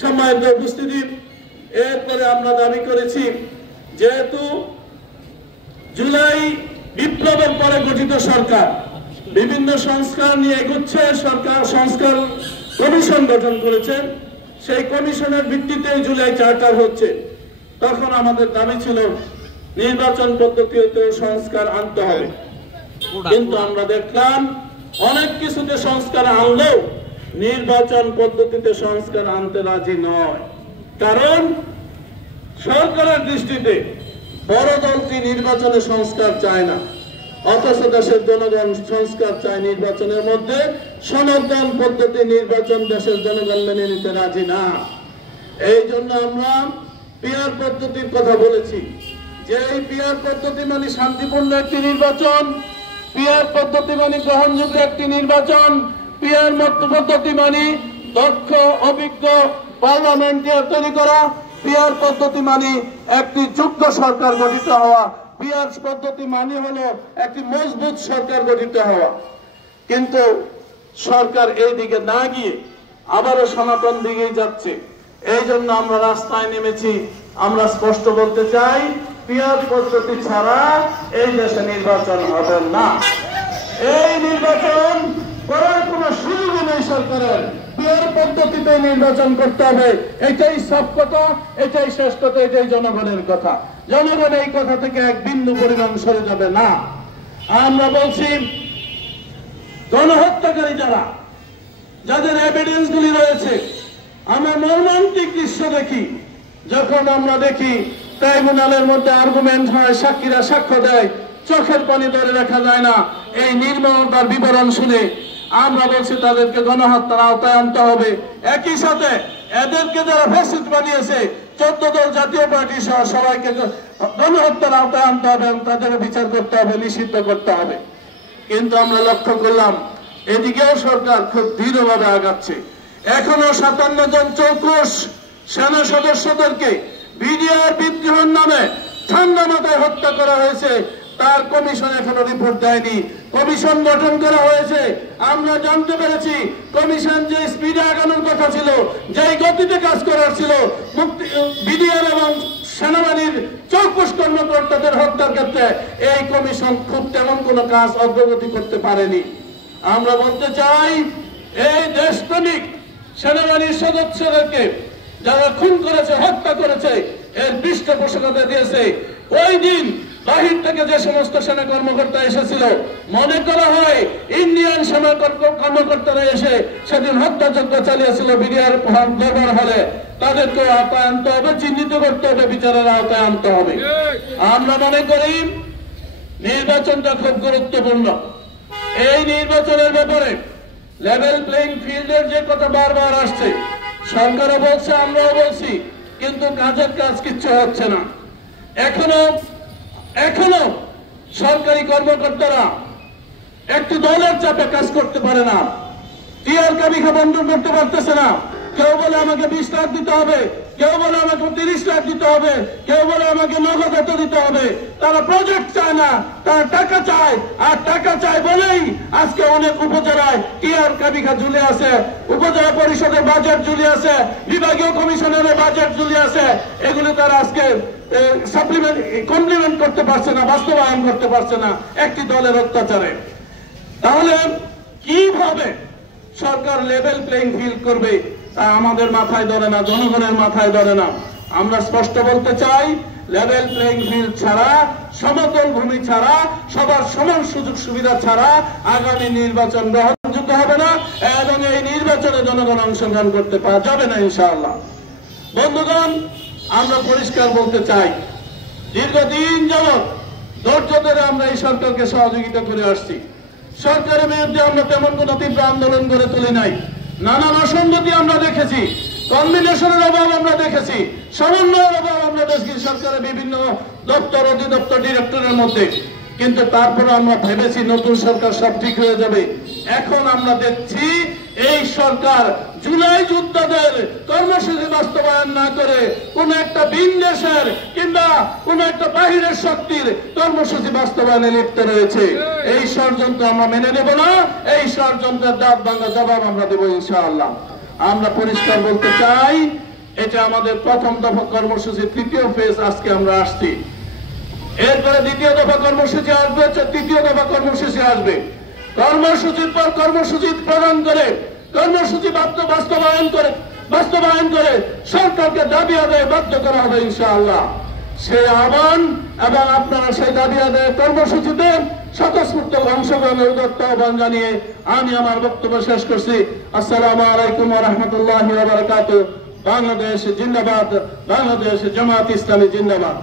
সম্মানিত উপস্থিতি, এরপরে আমরা দাবি করেছি যেহেতু জুলাই বিপ্লবের পরে গঠিত সরকার বিভিন্ন সংস্কার নিয়ে এগোচ্ছে, সরকার সংস্কার কমিশন গঠন করেছেন, সেই কমিশনের ভিত্তিতে জুলাই চার্টার হচ্ছে। তখন আমাদের দাবি ছিল নির্বাচন পদ্ধতিতেও সংস্কার আনতে হবে, কিন্তু আমরা দেখলাম অনেক কিছুতে সংস্কার আনলেও নির্বাচন পদ্ধতিতে সংস্কার আনতে রাজি নয়। কারণ সরকারের দৃষ্টিতে বড় দলটি নির্বাচনে সংস্কার চায় না, অথচ দেশের জনগণ সংস্কার চায় নির্বাচনের মধ্যে। সনাতন পদ্ধতি নির্বাচন দেশের জনগণ মেনে নিতে রাজি না। এই জন্য আমরা পিয়ার পদ্ধতির কথা বলেছি, যে এই পিয়ার পদ্ধতি মানে শান্তিপূর্ণ একটি নির্বাচন, পিয়ার পদ্ধতি মানে গ্রহণযোগ্য একটি নির্বাচন, পিয়ার পদ্ধতি মানে দক্ষ অভিজ্ঞ পার্লামেন্টারিয়ান তৈরি করা, পিয়ার পদ্ধতি মানে একটি যোগ্য সরকার গঠিত হওয়া, পিয়ার পদ্ধতি মানে হলো একটি মজবুত সরকার গঠিত হওয়া। কিন্তু সরকার এই দিকে না গিয়ে আবারও সনাতন দিকেই যাচ্ছে। এই জন্য আমরা রাস্তায় নেমেছি। আমরা স্পষ্ট বলতে চাই, পিয়ার পদ্ধতি ছাড়া এই দেশে নির্বাচন হবে না। এই নির্বাচন করার কোন সুযোগই নেই সরকারের। পিয়ার পদ্ধতিতে নির্বাচন করতে হবে, এটাই সব কথা, এটাই শেষ কথা, এটাই জনগণের কথা। জনগণ এই কথা থেকে এক বিন্দু পরিমাণ সরে যাবে না। আমরা বলছি, গণহত্যাকারী যারা, যাদের এভিডেন্স গুলি রয়েছে, আমরা মর্মান্তিক দৃশ্য দেখি। যখন আমরা দেখি ট্রাইব্যুনালের মধ্যে আর্গুমেন্ট হয়, সাক্ষীরা সাক্ষ্য দেয়, চোখের পানি ধরে রাখা যায় না। এই নির্মমতার বিবরণ শুনে আমরা বলছি তাদেরকে গণহত্যার আওতায় আনতে হবে। একই সাথে এদেরকে যারা ফ্যাসিস্ট বানিয়েছে, 14 দল জাতীয় পার্টি সহ সবাইকে গণহত্যার আওতায় আনতে হবে এবং তাদের বিচার করতে হবে, নিষিদ্ধ করতে হবে। কিন্তু আমরা লক্ষ্য করলাম এদিকেও সরকার খুব দৃঢ়ভাবে আগাচ্ছে। এখনো 57 জন চৌকুশ সেনা সদস্যদেরকে বিডিআর বিদ্রোহের নামে ঠান্ডা মাথায় হত্যা করা হয়েছে। তার কমিশন এখনো রিপোর্ট দেয়নি। কমিশন গঠন করা হয়েছে, আমরা জানতে পেরেছি কমিশন যে স্পিডে আগানোর কথা ছিল, যেই গতিতে কাজ করার ছিল, বিডিআর এবং সেনাবাহিনীর চৌকুশ কর্মকর্তাদের হত্যার ক্ষেত্রে এই কমিশন খুব তেমন কোনো কাজ অগ্রগতি করতে পারেনি। আমরা বলতে চাই, এই দেশপ্রেমিক সেনাবাহিনীর সদস্যদেরকে যারা খুন করেছে, হত্যা করেছে, এর পৃষ্ঠপোষকতা দিয়েছে। ওই দিন বাহির থেকে যে সমস্ত সেনা কর্মকর্তা এসেছিল, মনে করা হয় ইন্ডিয়ান সেনা কর্মকর্তারা এসে সেদিন হত্যাযজ্ঞ চালিয়েছিল বিডিআর দরবার হলে, তাদেরকে আওতায় আনতে হবে, চিহ্নিত করতে হবে, বিচারের আওতায় আনতে হবে। আমরা মনে করি নির্বাচনটা খুব গুরুত্বপূর্ণ। এই নির্বাচনের ব্যাপারে লেভেল প্লেইং ফিল্ডের যে কথা বারবার আসছে, সরকারও বলছে, আমরাও বলছি, কিন্তু কাজের কাজ কিচ্ছু হচ্ছে না। এখনো সরকারি কর্মকর্তারা একটি দলের চাপে কাজ করতে পারে না, টিআর কাবিখা বন্ধ করতে পারতেছে না। কেউ বলে আমাকে 20 লাখ দিতে হবে, কেউ বলে আমাকে 30 লাখ দিতে হবে, কেউ বলে আমাকে নগদ এত দিতে হবে। তারা প্রজেক্ট চায় না, তারা টাকা চায়। আর টাকা চায় বলেই আজকে অনেক উপজেলায় টিআর কাবিখা ঝুলে আছে, উপজেলা পরিষদের বাজেট ঝুলে আছে, বিভাগীয় কমিশনের বাজেট ঝুলে আছে। এগুলো তারা আজকে কমপ্লিমেন্ট করতে পারছে না, বাস্তবায়ন করতে পারছে না একটি দলের অত্যাচারে। তাহলে কিভাবে সরকার লেভেল প্লেইং ফিল্ড করবে তা আমাদের মাথায় ধরে না, জনগণের মাথায় ধরে না। আমরা স্পষ্ট বলতে চাই, লেভেল প্লেইং ফিল্ড ছাড়া, সমতল ভূমি ছাড়া, সবার সমান সুযোগ সুবিধা ছাড়া আগামী নির্বাচন গ্রহণযোগ্য হবে না এবং এই নির্বাচনে জনগণ অংশগ্রহণ করতে পারা যাবে না ইনশাআল্লাহ। বন্ধুগণ, আমরা পরিষ্কার বলতে চাই, দীর্ঘদিন যাবৎ ধৈর্য ধরে আমরা এই সরকারকে সহযোগিতা করে আসছি। সরকারের বিরুদ্ধে আমরা তেমন কোনো তীব্র আন্দোলন করে তুলি নাই। নানান অসঙ্গতি আমরা দেখেছি, কম্বিনেশনের অভাব আমরা দেখেছি, সমন্বয়ের অভাব আমরা দেখেছি সরকারের বিভিন্ন দপ্তর, অধিদপ্তর, ডিরেক্টরের মধ্যে। কিন্তু তারপরে আমরা ভেবেছি নতুন সরকার সব ঠিক হয়ে যাবে। এখন আমরা দেখছি এই সরকার জুলাই যোদ্ধাদের কর্মসূচি বাস্তবায়ন না করে কোন একটা ভিন দেশের কিংবা কোন একটা বাহিরের শক্তির কর্মসূচি বাস্তবায়নে লিপ্ত রয়েছে। এই ষড়যন্ত্র আমরা মেনে নেব না, এই ষড়যন্ত্রের দাঁত ভাঙা জবাব আমরা দেব ইনশাআল্লাহ। আমরা পরিষ্কার বলতে চাই, এটা আমাদের প্রথম দফা কর্মসূচি, তৃতীয় ফেজ আজকে আমরা আসছি। এরপরে দ্বিতীয় দফা কর্মসূচি আসবে, তৃতীয় দফা কর্মসূচি আসবে। কর্মসূচির পর কর্মসূচি প্রদান করে, কর্মসূচি বাস্তবায়ন করে সরকারকে দাবি আদায়ে বাধ্য করা হবে ইনশাআল্লাহ। সেই আহ্বান এবং আপনারা সেই দাবি আদায়ের কর্মসূচিতে স্বতঃস্ফূর্ত অংশগ্রহণের উদাত্ত আহ্বান জানিয়ে আমি আমার বক্তব্য শেষ করছি। আসসালামু আলাইকুম ওয়া রাহমাতুল্লাহি ওয়া বারাকাতুহু। বাংলাদেশ জিন্দাবাদ, বাংলাদেশ জামাত ইসলামী জিন্দাবাদ।